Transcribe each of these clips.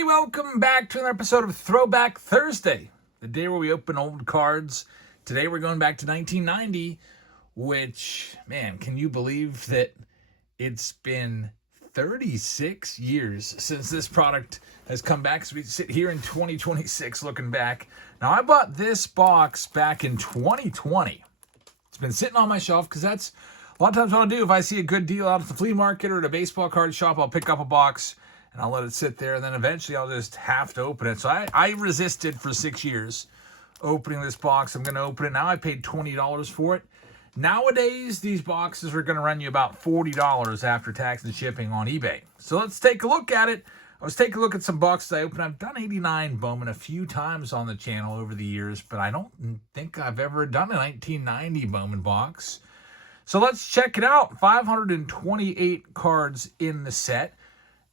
everybody. Welcome back to another episode of Throwback Thursday, the day where we open old cards. Today we're going back to 1990, which, man, can you believe that it's been 36 years since this product has come back? So we sit here in 2026 looking back. Now, I bought this box back in 2020. It's been sitting on my shelf because that's a lot of times what I'll do. If I see a good deal out at the flea market or at a baseball card shop, I'll pick up a box and I'll let it sit there, and then eventually I'll just have to open it. So I resisted for 6 years opening this box. I'm going to open it now. I paid $20 for it. Nowadays, these boxes are going to run you about $40 after tax and shipping on eBay. So let's take a look at it. Let's take a look at some boxes I opened. I've done 89 Bowman a few times on the channel over the years, but I don't think I've ever done a 1990 Bowman box. So let's check it out. 528 cards in the set.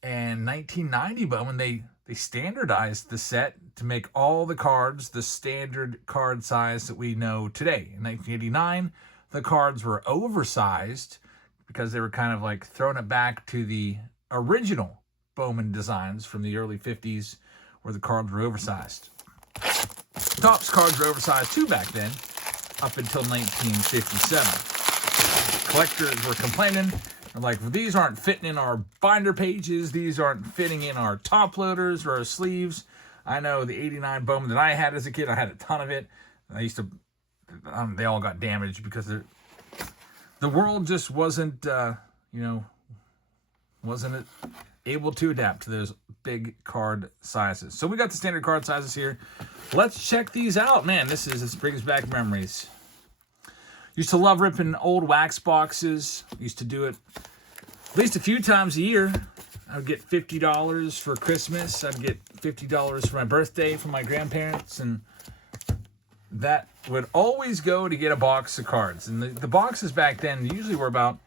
And 1990 Bowman, they standardized the set to make all the cards the standard card size that we know today. In 1989, the cards were oversized because they were kind of like throwing it back to the original Bowman designs from the early 50s where the cards were oversized. Topps cards were oversized too back then, up until 1957. Collectors were complaining. Like, these aren't fitting in our binder pages. These aren't fitting in our top loaders or our sleeves. I know the 89 Bowman that I had as a kid, I had a ton of it. I used to, they all got damaged because the world just wasn't, wasn't able to adapt to those big card sizes. So we got the standard card sizes here. Let's check these out. Man, this brings back memories. Used to love ripping old wax boxes. Used to do it at least a few times a year. I would get $50 for Christmas. I'd get $50 for my birthday from my grandparents. And that would always go to get a box of cards. And the boxes back then usually were about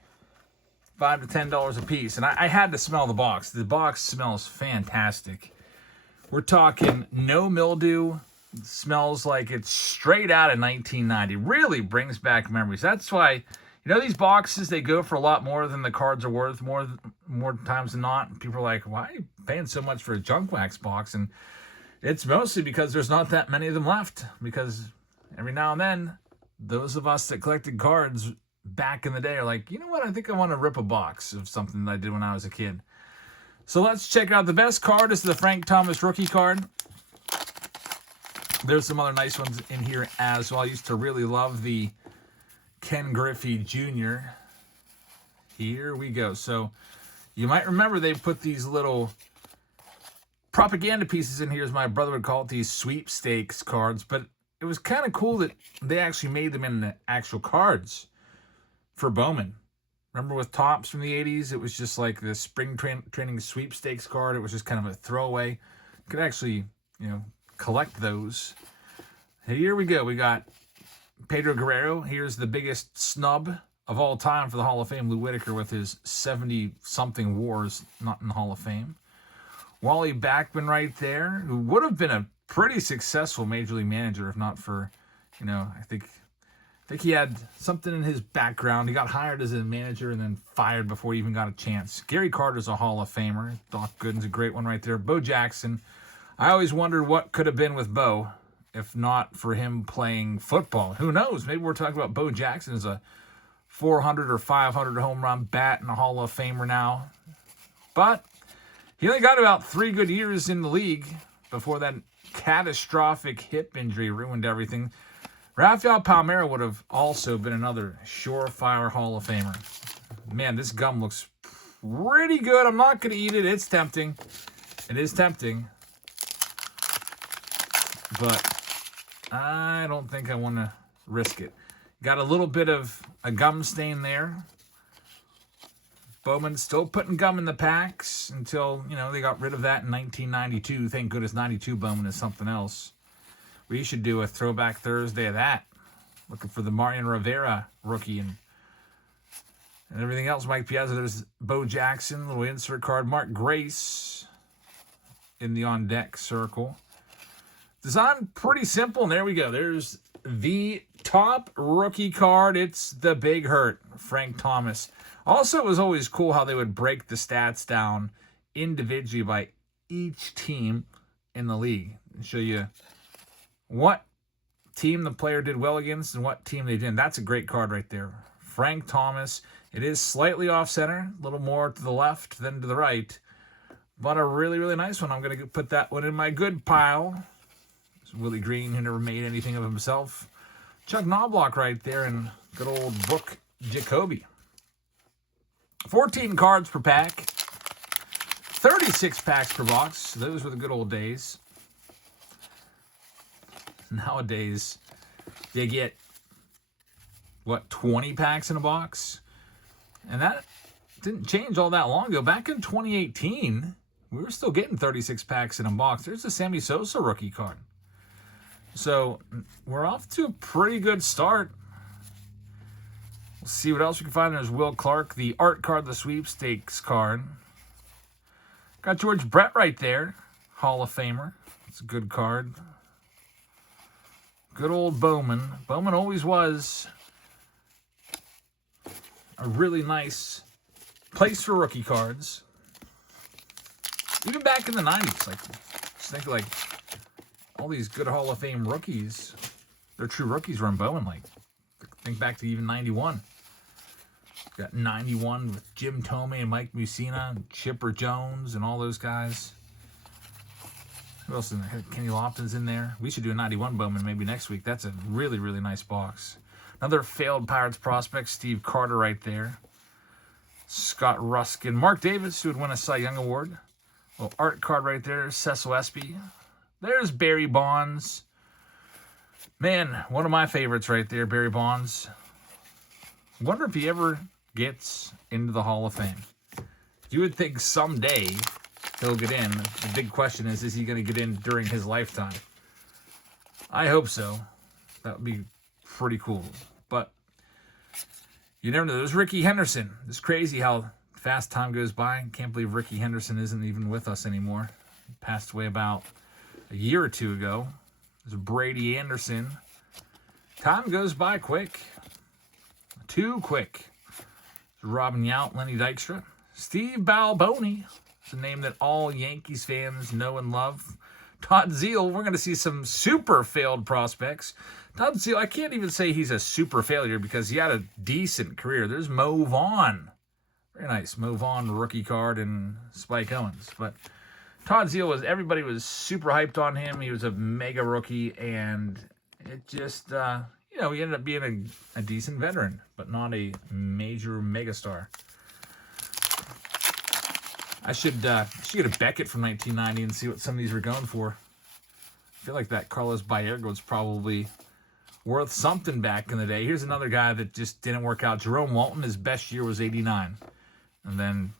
$5 to $10 a piece. And I had to smell the box. The box smells fantastic. We're talking no mildew. It smells like it's straight out of 1990. Really brings back memories. That's why, these boxes, they go for a lot more than the cards are worth, more times than not. People are like, why are you paying so much for a junk wax box? And it's mostly because there's not that many of them left. Because every now and then, those of us that collected cards back in the day are like, you know what? I think I want to rip a box of something that I did when I was a kid. So let's check it out. The best card is the Frank Thomas rookie card. There's some other nice ones in here as well. I used to really love the Ken Griffey Jr. Here we go. So you might remember they put these little propaganda pieces in here, as my brother would call it, these sweepstakes cards. But it was kind of cool that they actually made them into actual cards for Bowman. Remember with Topps from the 80s, it was just like the spring training sweepstakes card. It was just kind of a throwaway. You could actually, collect those. Here we go. We got Pedro Guerrero. Here's the biggest snub of all time for the Hall of Fame, Lou Whitaker, with his 70-something wars not in the Hall of Fame. Wally Backman right there, who would have been a pretty successful Major League manager if not for, I think he had something in his background. He got hired as a manager and then fired before he even got a chance. Gary Carter's a Hall of Famer. Doc Gooden's a great one right there. Bo Jackson. I always wondered what could have been with Bo if not for him playing football. Who knows? Maybe we're talking about Bo Jackson as a 400 or 500 home run bat and a Hall of Famer now. But he only got about 3 good years in the league before that catastrophic hip injury ruined everything. Rafael Palmeiro would have also been another surefire Hall of Famer. Man, this gum looks pretty good. I'm not going to eat it. It's tempting. It is tempting. But I don't think I want to risk it. Got a little bit of a gum stain there. Bowman still putting gum in the packs until, they got rid of that in 1992. Thank goodness 92 Bowman is something else. We should do a Throwback Thursday of that. Looking for the Marian Rivera rookie and everything else. Mike Piazza. There's Bo Jackson, little insert card. Mark Grace in the on-deck circle. Design pretty simple, and there we go. There's the top rookie card. It's the Big Hurt, Frank Thomas. Also, it was always cool how they would break the stats down individually by each team in the league and show you what team the player did well against and what team they didn't. That's a great card right there. Frank Thomas. It is slightly off-center, a little more to the left than to the right, but a really, really nice one. I'm going to put that one in my good pile. It's Willie Green, who never made anything of himself. Chuck Knobloch right there, and good old Book Jacoby. 14 cards per pack. 36 packs per box. Those were the good old days. Nowadays, you get, what, 20 packs in a box? And that didn't change all that long ago. Back in 2018, we were still getting 36 packs in a box. There's a Sammy Sosa rookie card. So we're off to a pretty good start. We'll see what else we can find. There's Will Clark, the art card, the sweepstakes card. Got George Brett right there, Hall of Famer. It's a good card. Good old Bowman. Bowman always was a really nice place for rookie cards. Even back in the 90s, like, just think like all these good Hall of Fame rookies, they're true rookies were in Bowman. Like, think back to even 91. Got 91 with Jim Thome and Mike Mussina and Chipper Jones and all those guys. Who else in there? Kenny Lofton's in there. We should do a 91 Bowman maybe next week. That's a really, really nice box. Another failed Pirates prospect, Steve Carter right there. Scott Ruskin. Mark Davis, who would win a Cy Young Award. Little art card right there, Cecil Espy. There's Barry Bonds. Man, one of my favorites right there, Barry Bonds. Wonder if he ever gets into the Hall of Fame. You would think someday he'll get in. The big question is he going to get in during his lifetime? I hope so. That would be pretty cool. But you never know. There's Ricky Henderson. It's crazy how fast time goes by. Can't believe Ricky Henderson isn't even with us anymore. He passed away about a year or two ago. There's Brady Anderson. Time goes by quick. Too quick. There's Robin Yount, Lenny Dykstra. Steve Balboni. It's a name that all Yankees fans know and love. Todd Zeile. We're going to see some super failed prospects. Todd Zeile, I can't even say he's a super failure because he had a decent career. There's Mo Vaughn. Very nice. Mo Vaughn, rookie card, and Spike Owens. But Todd Zeile everybody was super hyped on him. He was a mega rookie, and it just, he ended up being a decent veteran, but not a major megastar. I should get a Beckett from 1990 and see what some of these were going for. I feel like that Carlos Baerga was probably worth something back in the day. Here's another guy that just didn't work out. Jerome Walton, his best year was 89. And then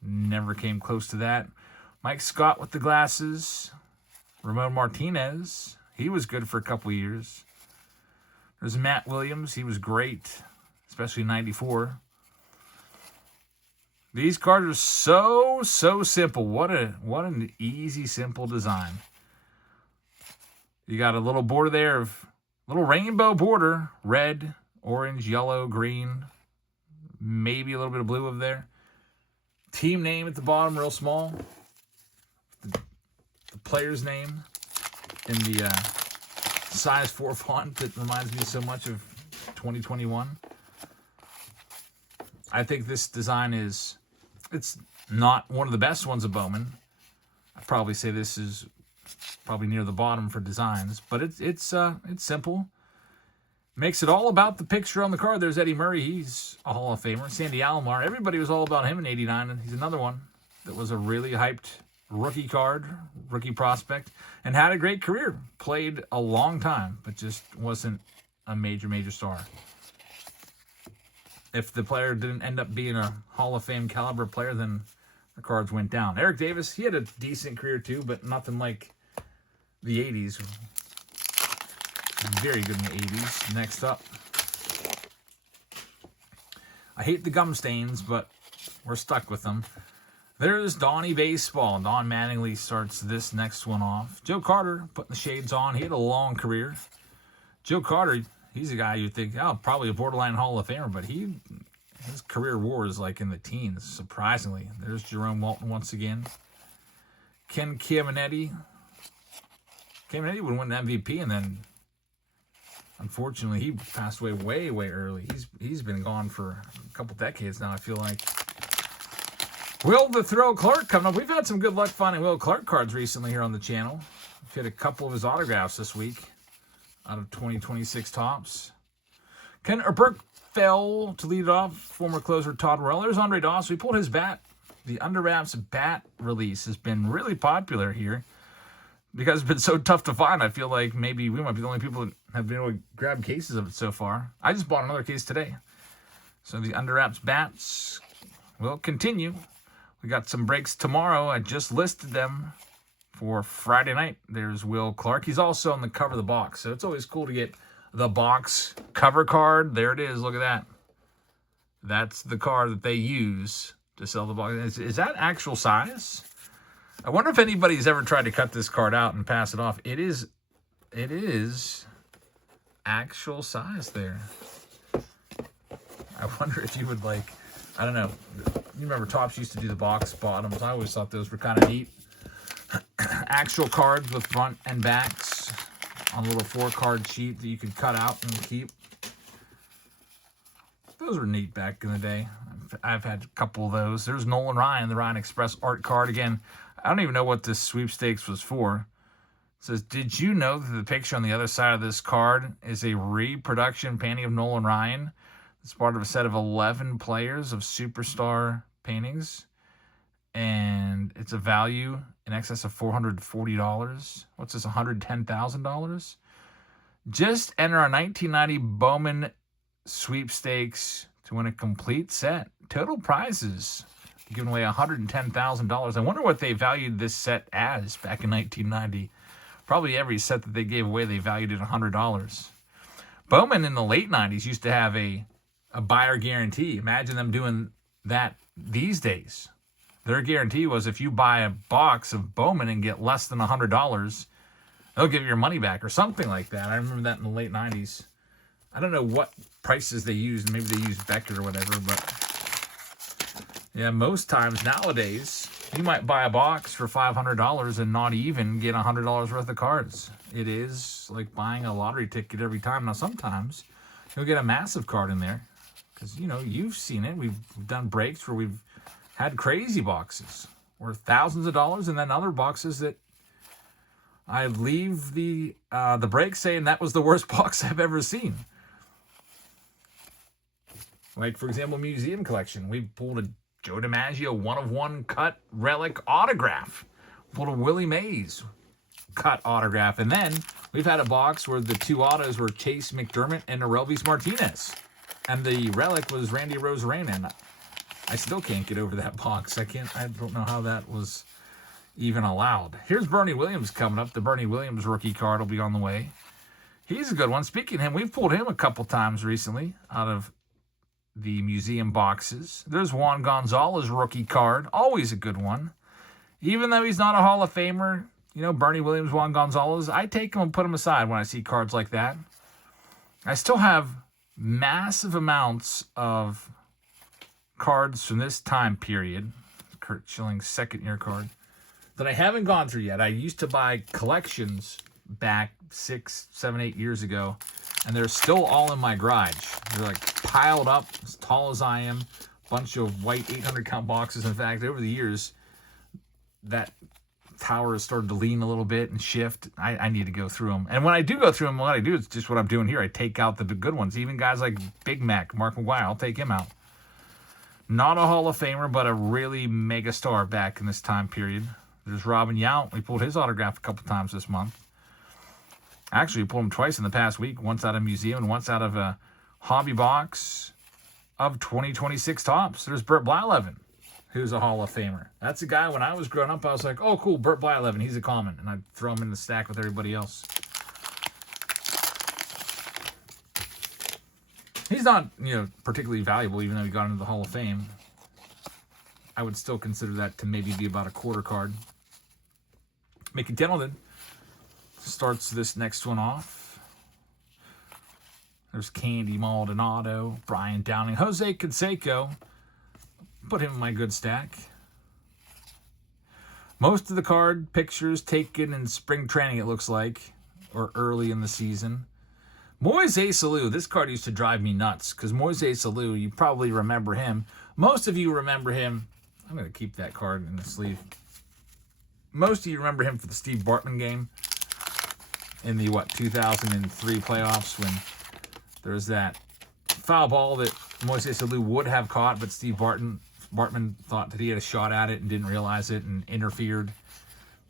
never came close to that. Mike Scott with the glasses. Ramon Martinez. He was good for a couple of years. There's Matt Williams. He was great, especially 94. These cards are so simple. What an easy, simple design. You got a little border there of little rainbow border, red, orange, yellow, green, maybe a little bit of blue over there. Team name at the bottom, real small. The player's name in the size 4 font that reminds me so much of 2021. I think this design it's not one of the best ones of Bowman. I'd probably say this is probably near the bottom for designs, but it's simple. Makes it all about the picture on the card. There's Eddie Murray. He's a Hall of Famer. Sandy Alomar. Everybody was all about him in 89, and he's another one that was a really hyped rookie card, rookie prospect, and had a great career. Played a long time, but just wasn't a major star. If the player didn't end up being a Hall of Fame caliber player, then the cards went down. Eric Davis, he had a decent career too, but nothing like the 80s. Very good in the 80s. Next up. I hate the gum stains, but we're stuck with them. There's Donnie Baseball. Don Mattingly starts this next one off. Joe Carter, putting the shades on. He had a long career. Joe Carter, he's a guy you'd think, probably a borderline Hall of Famer, but his career war is like in the teens, surprisingly. There's Jerome Walton once again. Ken Caminetti. Caminetti would win the MVP, and then unfortunately he passed away way early. He's been gone for a couple decades now, I feel like. Will the Throw Clark coming up. We've had some good luck finding Will Clark cards recently here on the channel. We've hit a couple of his autographs this week out of 2026 tops. Ken Burke fell to lead it off. Former closer Todd Morello. There's Andre Dawson. We pulled his bat. The Under Wraps bat release has been really popular here because it's been so tough to find. I feel like maybe we might be the only people that have been able to grab cases of it so far. I just bought another case today. So the Under Wraps bats will continue. We got some breaks tomorrow. I just listed them for Friday night. There's Will Clark. He's also on the cover of the box. So it's always cool to get the box cover card. There it is. Look at that. That's the card that they use to sell the box. Is that actual size? I wonder if anybody's ever tried to cut this card out and pass it off. It is actual size there. I wonder if you would like, I don't know. You remember Topps used to do the box bottoms. I always thought those were kind of neat. Actual cards with front and backs on a little 4-card sheet that you could cut out and keep. Those were neat back in the day. I've had a couple of those. There's Nolan Ryan, the Ryan Express art card. Again, I don't even know what this sweepstakes was for. It says, did you know that the picture on the other side of this card is a reproduction painting of Nolan Ryan? It's part of a set of 11 players of superstar paintings. And it's a value in excess of $440. What's this, $110,000? Just enter our 1990 Bowman sweepstakes to win a complete set. Total prizes giving away $110,000. I wonder what they valued this set as back in 1990. Probably every set that they gave away, they valued it $100. Bowman in the late 90s used to have a buyer guarantee. Imagine them doing that these days. Their guarantee was if you buy a box of Bowman and get less than $100, they'll give you your money back or something like that. I remember that in the late 90s. I don't know what prices they used. Maybe they used Beckett or whatever, but yeah, most times nowadays, you might buy a box for $500 and not even get $100 worth of cards. It is like buying a lottery ticket every time. Now, sometimes you'll get a massive card in there because, you know, you've seen it. We've done breaks where we've had crazy boxes worth thousands of dollars, and then other boxes that I leave the break saying that was the worst box I've ever seen. Like, for example, museum collection. We pulled a Joe DiMaggio 1-of-1 cut relic autograph. Pulled a Willie Mays cut autograph. And then we've had a box where the two autos were Chase McDermott and Aurelvis Martinez. And the relic was Randy Rosarena. And I still can't get over that box. I don't know how that was even allowed. Here's Bernie Williams coming up. The Bernie Williams rookie card will be on the way. He's a good one. Speaking of him, we've pulled him a couple times recently out of the museum boxes. There's Juan Gonzalez rookie card. Always a good one. Even though he's not a Hall of Famer, you know, Bernie Williams, Juan Gonzalez, I take him and put him aside when I see cards like that. I still have massive amounts of cards from this time period. Kurt Schilling's second-year card that I haven't gone through yet. I used to buy collections back 6, 7, 8 years ago, and they're still all in my garage. They're like piled up as tall as I am. Bunch of white 800 count boxes. In fact, over the years, that tower has started to lean a little bit and shift. I need to go through them. And when I do go through them, what I do is just what I'm doing here. I take out the good ones. Even guys like Big Mac, Mark McGwire, I'll take him out. Not a Hall of Famer, but a really mega star back in this time period. There's Robin Yount. We pulled his autograph a couple times this month. Actually, we pulled him twice in the past week. Once out of a museum and once out of a hobby box of 2026 tops. There's Bert Blyleven, who's a Hall of Famer. That's a guy, when I was growing up, I was like, oh, cool, Bert Blyleven, he's a common. And I'd throw him in the stack with everybody else. He's not, you know, particularly valuable, even though he got into the Hall of Fame. I would still consider that to maybe be about a quarter card. Mickey Templeton starts this next one off. There's Candy Maldonado, Brian Downing, Jose Canseco. Put him in my good stack. Most of the card pictures taken in spring training, it looks like, or early in the season. Moises Alou, this card used to drive me nuts because Moises Alou, you probably remember him. Most of you remember him. I'm going to keep that card in the sleeve. Most of you remember him for the Steve Bartman game in the, 2003 playoffs when there was that foul ball that Moises Alou would have caught, but Steve Bartman thought that he had a shot at it and didn't realize it and interfered.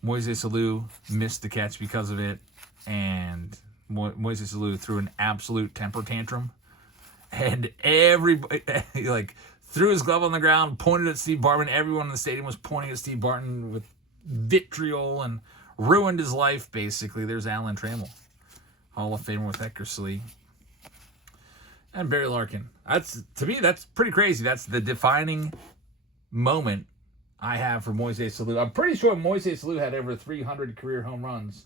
Moises Alou missed the catch because of it, and Moises Alou threw an absolute temper tantrum, and everybody threw his glove on the ground, pointed at Steve Bartman. Everyone in the stadium was pointing at Steve Bartman with vitriol and ruined his life, basically. There's Alan Trammell, Hall of Famer with Eckersley. And Barry Larkin. To me, that's pretty crazy. That's the defining moment I have for Moises Alou. I'm pretty sure Moises Alou had over 300 career home runs.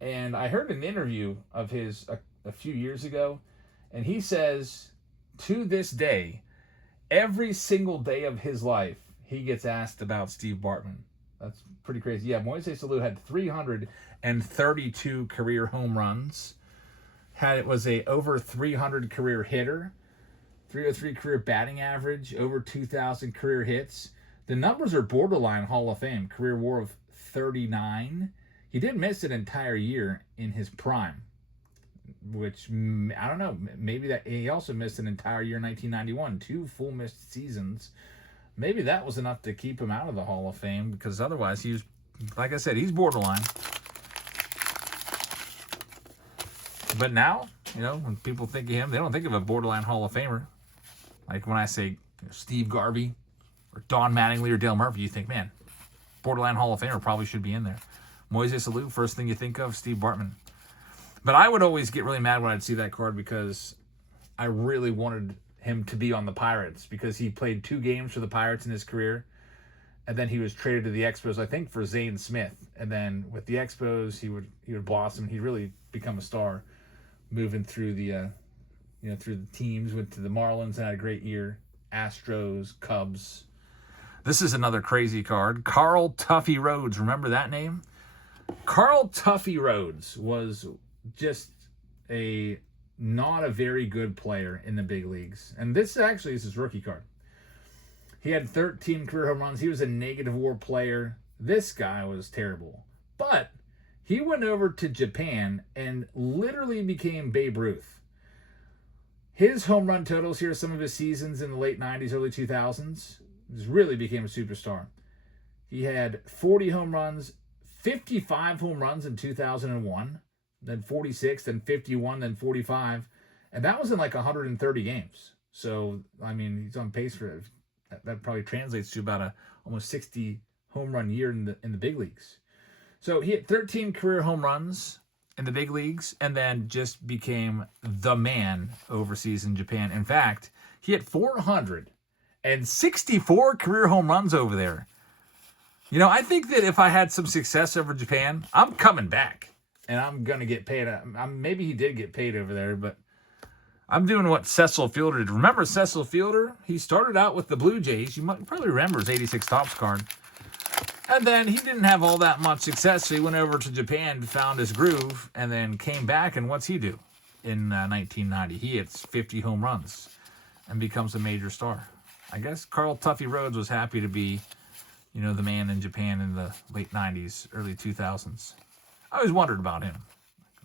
And I heard an interview of his a few years ago, and he says, to this day, every single day of his life, he gets asked about Steve Bartman. That's pretty crazy. Yeah, Moises Alou had 332 career home runs. Was a over 300 career hitter, 303 career batting average, over 2,000 career hits. The numbers are borderline Hall of Fame. Career WAR of 39. He did miss an entire year in his prime, which, I don't know, maybe that he also missed an entire year in 1991, 2 full missed seasons. Maybe that was enough to keep him out of the Hall of Fame, because otherwise he was, like I said, he's borderline. But now, when people think of him, they don't think of a borderline Hall of Famer. Like when I say Steve Garvey or Don Mattingly or Dale Murphy, you think, man, borderline Hall of Famer probably should be in there. Moises Alou, first thing you think of, Steve Bartman. But I would always get really mad when I'd see that card because I really wanted him to be on the Pirates because he played 2 games for the Pirates in his career. And then he was traded to the Expos, I think, for Zane Smith. And then with the Expos, he would blossom. He'd really become a star, moving through the through the teams. Went to the Marlins and had a great year. Astros, Cubs. This is another crazy card. Carl Tuffy Rhodes. Remember that name? Carl Tuffy Rhodes was just not a very good player in the big leagues. And this actually is his rookie card. He had 13 career home runs. He was a negative WAR player. This guy was terrible. But he went over to Japan and literally became Babe Ruth. His home run totals, here are some of his seasons in the late 90s, early 2000s. He really became a superstar. He had 40 home runs, 55 home runs in 2001, then 46, then 51, then 45. And that was in like 130 games. So, I mean, he's on pace for that probably translates to about almost 60 home run year in the big leagues. So he hit 13 career home runs in the big leagues and then just became the man overseas in Japan. In fact, he hit 464 career home runs over there. I think that if I had some success over Japan, I'm coming back and I'm going to get paid. Maybe he did get paid over there, but I'm doing what Cecil Fielder did. Remember Cecil Fielder? He started out with the Blue Jays. You might probably remember his 86 Topps card. And then he didn't have all that much success, so he went over to Japan, found his groove, and then came back, and what's he do in 1990? He hits 50 home runs and becomes a major star. I guess Carl Tuffy Rhodes was happy to be, the man in Japan in the late 90s, early 2000s. I always wondered about him.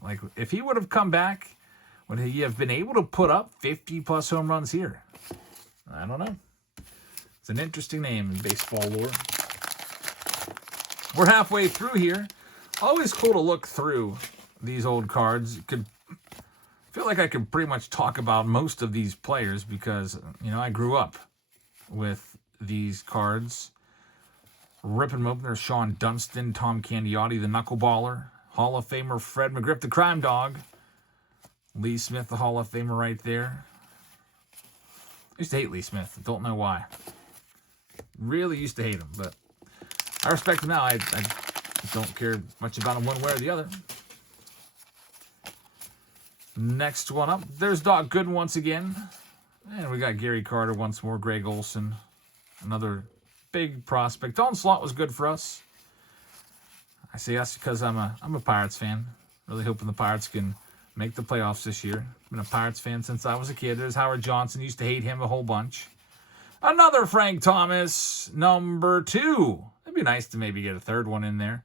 Like, if he would have come back, would he have been able to put up 50-plus home runs here? I don't know. It's an interesting name in baseball lore. We're halfway through here. Always cool to look through these old cards. Feel like I could pretty much talk about most of these players because, I grew up with these cards. Ripping them open, there's Sean Dunston, Tom Candiotti, the knuckleballer, Hall of Famer Fred McGriff, the crime dog, Lee Smith, the Hall of Famer right there. I used to hate Lee Smith. Don't know why. Really used to hate him, but I respect him now. I don't care much about him one way or the other. Next one up, there's Doc Gooden once again. And we got Gary Carter once more, Greg Olson, another big prospect. Don Slott was good for us. I say yes because I'm a Pirates fan. Really hoping the Pirates can make the playoffs this year. Been a Pirates fan since I was a kid. There's Howard Johnson. Used to hate him a whole bunch. Another Frank Thomas, number 2. It'd be nice to maybe get a third one in there.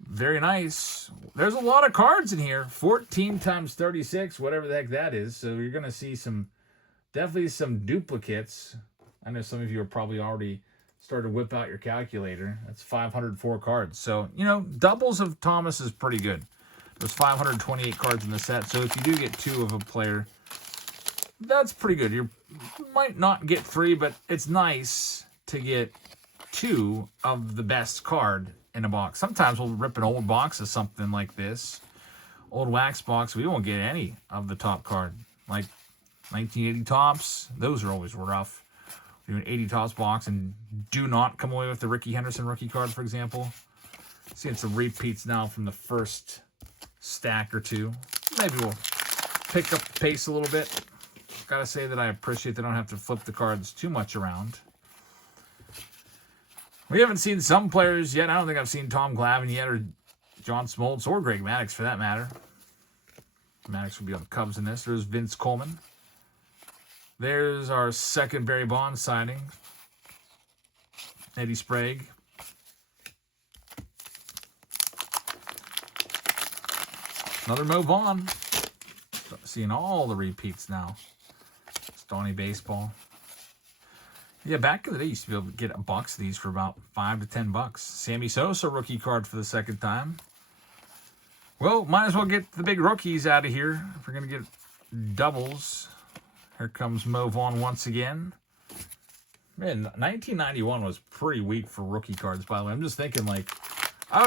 Very nice. There's a lot of cards in here. 14 times 36, whatever the heck that is. So you're going to see definitely some duplicates. I know some of you are probably already started to whip out your calculator. That's 504 cards. So, doubles of Thomas is pretty good. There's 528 cards in the set. So if you do get 2 of a player, that's pretty good. You might not get 3, but it's nice to get 2 of the best card in a box. Sometimes we'll rip an old box of something like this. Old wax box, we won't get any of the top card. Like 1980 tops, those are always rough. Do an 80 tops box and do not come away with the Ricky Henderson rookie card, for example. Seeing some repeats now from the first stack or 2. Maybe we'll pick up the pace a little bit. Gotta say that I appreciate they don't have to flip the cards too much around. We haven't seen some players yet. I don't think I've seen Tom Glavine yet, or John Smoltz, or Greg Maddux for that matter. Maddux would be on the Cubs in this. There's Vince Coleman. There's our second Barry Bonds signing. Eddie Sprague. Another Mo Vaughn. Seeing all the repeats now. Stony Baseball. Yeah, back in the day, you used to be able to get a box of these for about $5 to $10. Sammy Sosa rookie card for the second time. Well, might as well get the big rookies out of here if we're going to get doubles. Here comes Mo Vaughn once again. Man, 1991 was pretty weak for rookie cards, by the way. I was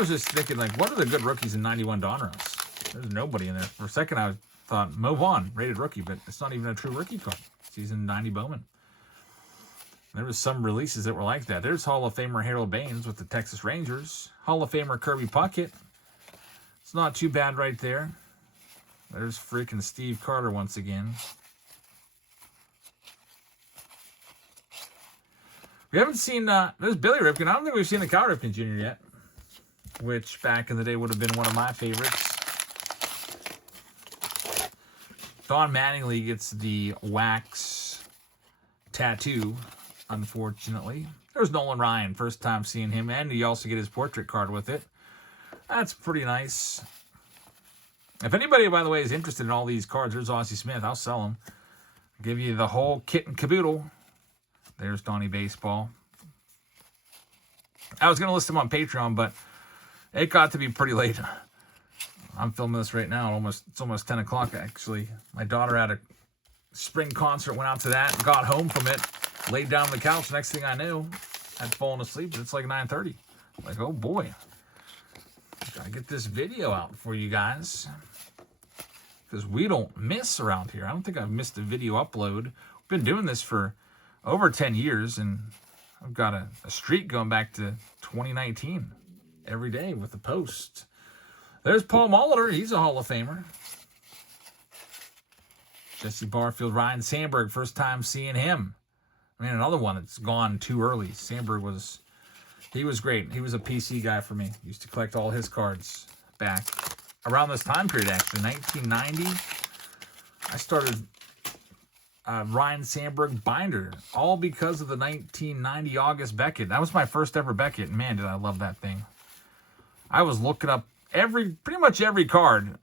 just thinking, what are the good rookies in 91 Donruss? There's nobody in there. For a second, I thought Mo Vaughn, rated rookie, but it's not even a true rookie card. Season 90 Bowman. There was some releases that were like that. There's Hall of Famer Harold Baines with the Texas Rangers. Hall of Famer Kirby Puckett. It's not too bad right there. There's freaking Steve Carter once again. We haven't seen, there's Billy Ripken. I don't think we've seen the Cal Ripken Jr. yet, which back in the day would have been one of my favorites. Don Mattingly gets the wax tattoo, unfortunately. There's Nolan Ryan, first time seeing him, and you also get his portrait card with it. That's pretty nice. If anybody, by the way, is interested in all these cards, there's Ozzie Smith. I'll sell them. I'll give you the whole kit and caboodle. There's Donnie Baseball. I was going to list them on Patreon, but it got to be pretty late. I'm filming this right now. It's almost 10 o'clock, actually. My daughter had a spring concert, went out to that, got home from it, laid down on the couch. Next thing I knew, I'd fallen asleep. It's like 9:30. Like, oh boy. Gotta get this video out for you guys. Because we don't miss around here. I don't think I've missed a video upload. We've been doing this for over 10 years, and I've got a streak going back to 2019 every day with the post. There's Paul Molitor. He's a Hall of Famer. Jesse Barfield, Ryan Sandberg, first time seeing him. I mean, another one that's gone too early. Sandberg was great. He was a PC guy for me. Used to collect all his cards back around this time period, actually. 1990. I started Ryan Sandberg binder, all because of the 1990 August Beckett. That was my first ever Beckett. Man, did I love that thing. I was looking up pretty much every card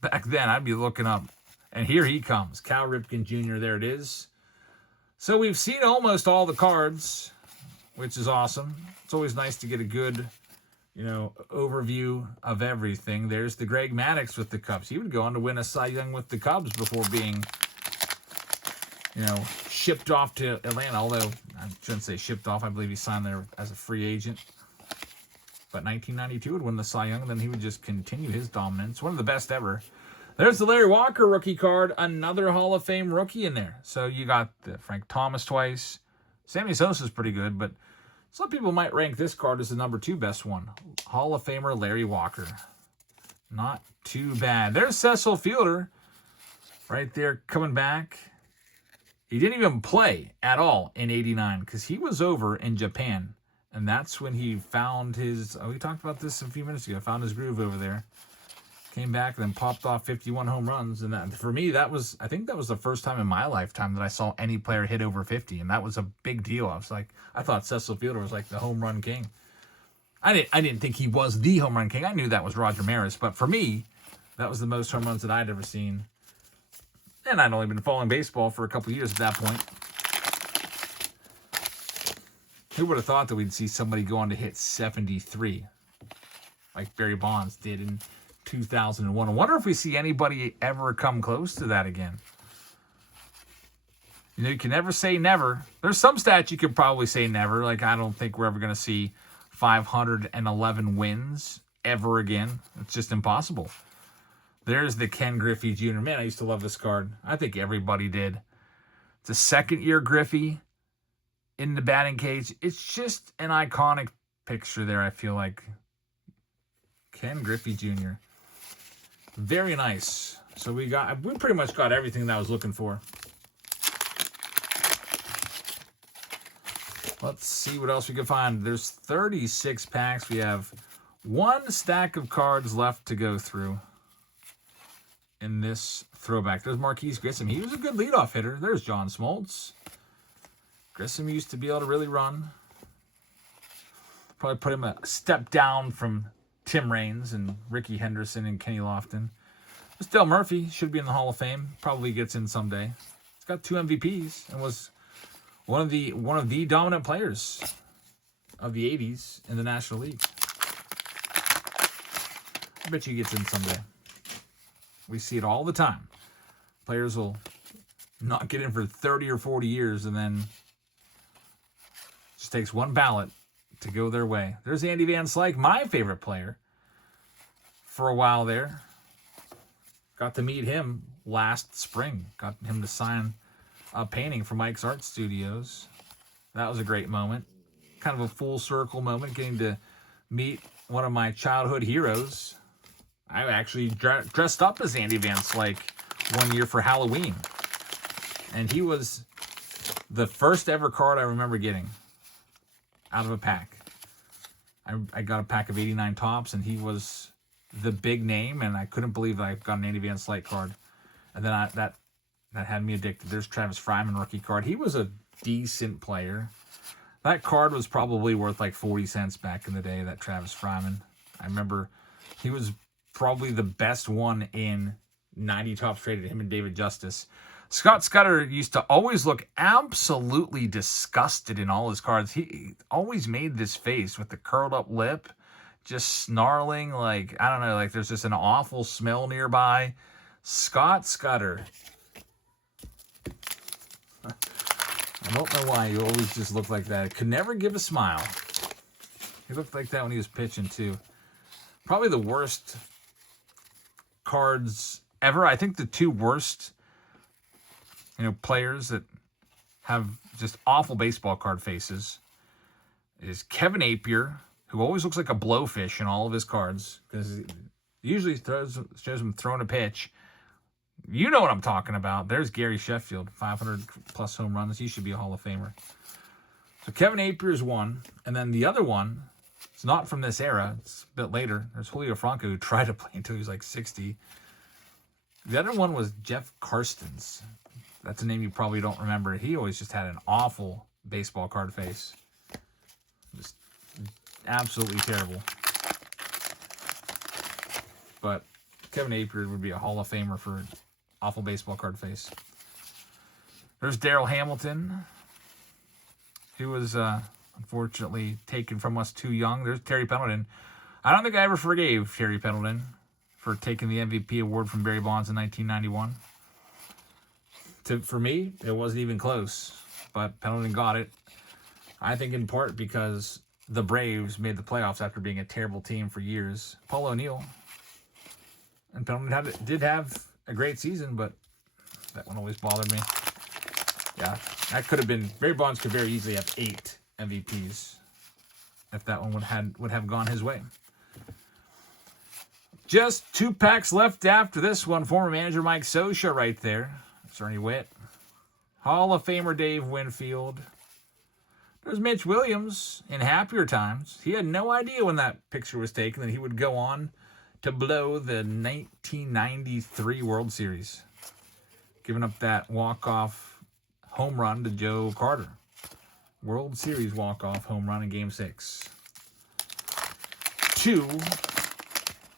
back then. I'd be looking up. And here he comes. Cal Ripken Jr. There it is. So we've seen almost all the cards, which is awesome. It's always nice to get a good, overview of everything. There's the Greg Maddux with the Cubs. He would go on to win a Cy Young with the Cubs before being, shipped off to Atlanta. Although, I shouldn't say shipped off. I believe he signed there as a free agent. But 1992 would win the Cy Young, and then he would just continue his dominance. One of the best ever. There's the Larry Walker rookie card. Another Hall of Fame rookie in there. So you got the Frank Thomas twice. Sammy Sosa's pretty good, but some people might rank this card as the number 2 best one. Hall of Famer Larry Walker. Not too bad. There's Cecil Fielder right there coming back. He didn't even play at all in '89 because he was over in Japan And that's when he found his, we talked about this a few minutes ago, found his groove over there. Came back and then popped off 51 home runs. And that, for me, I think that was the first time in my lifetime that I saw any player hit over 50. And that was a big deal. I thought Cecil Fielder was like the home run king. I didn't think he was the home run king. I knew that was Roger Maris. But for me, that was the most home runs that I'd ever seen. And I'd only been following baseball for a couple years at that point. Who would have thought that we'd see somebody go on to hit 73 like Barry Bonds did in 2001? I wonder if we see anybody ever come close to that again. You know, you can never say never. There's some stats you could probably say never. Like, I don't think we're ever going to see 511 wins ever again. It's just impossible. There's the Ken Griffey Jr. Man, I used to love this card. I think everybody did. It's a second-year Griffey in the batting cage. It's just an iconic picture there, I feel like. Ken Griffey Jr. Very nice. So we pretty much got everything that I was looking for. Let's see what else we can find. There's 36 packs. We have one stack of cards left to go through in this throwback. There's Marquise Grissom. He was a good leadoff hitter. There's John Smoltz. Grissom used to be able to really run. Probably put him a step down from Tim Raines and Ricky Henderson and Kenny Lofton. This Dale Murphy should be in the Hall of Fame. Probably gets in someday. He's got 2 MVPs and was one of the dominant players of the 80s in the National League. I bet you he gets in someday. We see it all the time. Players will not get in for 30 or 40 years and then just takes one ballot to go their way. There's Andy Van Slyke, my favorite player for a while there. Got to meet him last spring. Got him to sign a painting for Mike's Art Studios. That was a great moment. Kind of a full circle moment, getting to meet one of my childhood heroes. I actually dressed up as Andy Van Slyke one year for Halloween. And he was the first ever card I remember getting out of a pack. I got a pack of 89 tops, and he was the big name, and I couldn't believe that I got an Andy Van Slyke card. And then that had me addicted. There's Travis Fryman rookie card. He was a decent player. That card was probably worth like 40 cents back in the day, that Travis Fryman. I remember he was probably the best one in 90 tops traded, him and David Justice. Scott Scudder used to always look absolutely disgusted in all his cards. He always made this face with the curled up lip, just snarling like, I don't know, like there's just an awful smell nearby. Scott Scudder. I don't know why he always just looked like that. Could never give a smile. He looked like that when he was pitching too. Probably the worst cards ever. I think the 2 worst, players that have just awful baseball card faces is Kevin Appier, who always looks like a blowfish in all of his cards because he usually shows him throwing a pitch. You know what I'm talking about. There's Gary Sheffield, 500 plus home runs. He should be a Hall of Famer. So Kevin Appier is one, and then the other one, it's not from this era. It's a bit later. There's Julio Franco, who tried to play until he was like 60. The other one was Jeff Karstens. That's a name you probably don't remember. He always just had an awful baseball card face. Just absolutely terrible. But Kevin Appier would be a Hall of Famer for awful baseball card face. There's Darryl Hamilton, who was unfortunately taken from us too young. There's Terry Pendleton. I don't think I ever forgave Terry Pendleton for taking the MVP award from Barry Bonds in 1991. For me, it wasn't even close, but Pendleton got it. I think in part because the Braves made the playoffs after being a terrible team for years. Paul O'Neill. And Pendleton did have a great season, but that one always bothered me. Yeah, that could have been... Barry Bonds could very easily have 8 MVPs if that one would have gone his way. Just 2 packs left after this one. Former manager Mike Scioscia right there. That's Ernie Witt. Hall of Famer Dave Winfield. There's Mitch Williams in happier times. He had no idea when that picture was taken that he would go on to blow the 1993 World Series, giving up that walk-off home run to Joe Carter. World Series walk-off home run in Game 6. 2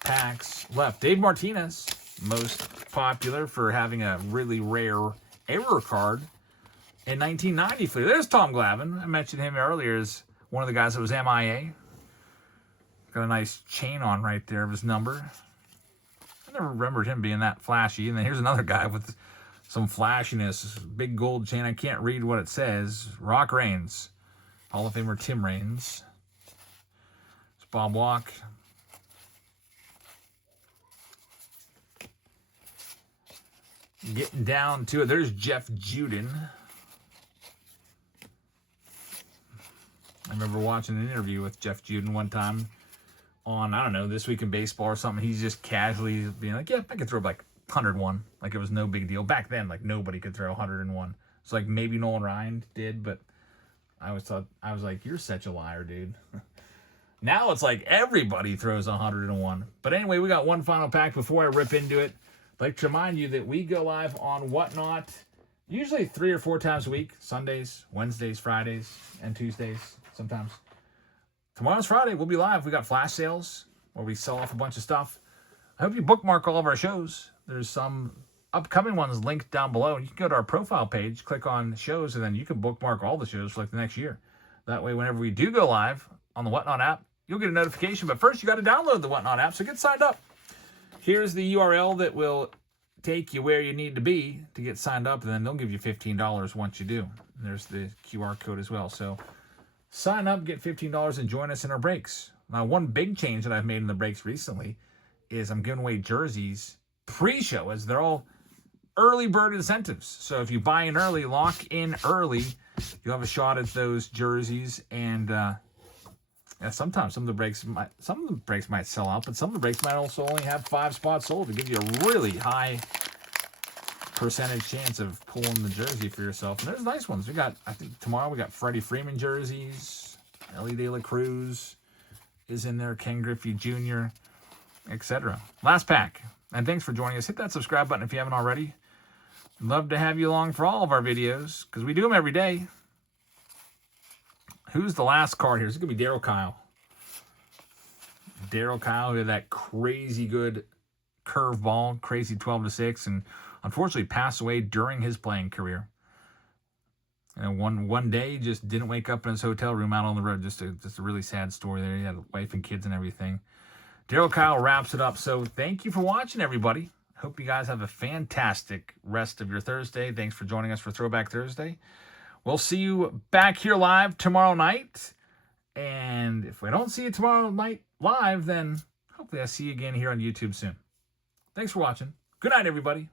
packs left. Dave Martinez, most popular for having a really rare error card in 1990. There's Tom Glavine. I mentioned him earlier as one of the guys that was MIA. Got a nice chain on right there of his number. I never remembered him being that flashy. And then here's another guy with some flashiness. Big gold chain. I can't read what it says. Rock Raines. Hall of Famer Tim Raines. It's Bob Walk. Getting down to it. There's Jeff Juden. I remember watching an interview with Jeff Juden one time on, I don't know, This Week in Baseball or something. He's just casually being like, yeah, I could throw like 101. Like it was no big deal. Back then, like nobody could throw 101. It's like maybe Nolan Ryan did, but I was like, you're such a liar, dude. Now it's like everybody throws 101. But anyway, we got one final pack before I rip into it. I'd like to remind you that we go live on Whatnot usually 3 or 4 times a week. Sundays, Wednesdays, Fridays, and Tuesdays sometimes. Tomorrow's Friday. We'll be live. We got flash sales where we sell off a bunch of stuff. I hope you bookmark all of our shows. There's some upcoming ones linked down below. You can go to our profile page, click on shows, and then you can bookmark all the shows for like the next year. That way, whenever we do go live on the Whatnot app, you'll get a notification. But first, you got to download the Whatnot app, so get signed up. Here's the URL that will take you where you need to be to get signed up, and then they'll give you $15 once you do. And there's the QR code as well. So sign up, get $15, and join us in our breaks. Now, one big change that I've made in the breaks recently is I'm giving away jerseys pre-show, as they're all early bird incentives. So if you buy in early, lock in early, you'll have a shot at those jerseys. And yeah, sometimes some of the breaks might sell out, but some of the breaks might also only have 5 spots sold to give you a really high percentage chance of pulling the jersey for yourself. And there's nice ones. We got, I think tomorrow we got Freddie Freeman jerseys. Ellie De La Cruz is in there. Ken Griffey Jr., etc. Last pack. And thanks for joining us. Hit that subscribe button if you haven't already. Love to have you along for all of our videos because we do them every day. Who's the last card here? This is going to be Darryl Kyle. Darryl Kyle, who had that crazy good curveball, crazy 12-6, and unfortunately passed away during his playing career. And one day, he just didn't wake up in his hotel room out on the road. Just a really sad story there. He had a wife and kids and everything. Darryl Kyle wraps it up. So thank you for watching, everybody. Hope you guys have a fantastic rest of your Thursday. Thanks for joining us for Throwback Thursday. We'll see you back here live tomorrow night. And if we don't see you tomorrow night live, then hopefully I'll see you again here on YouTube soon. Thanks for watching. Good night, everybody.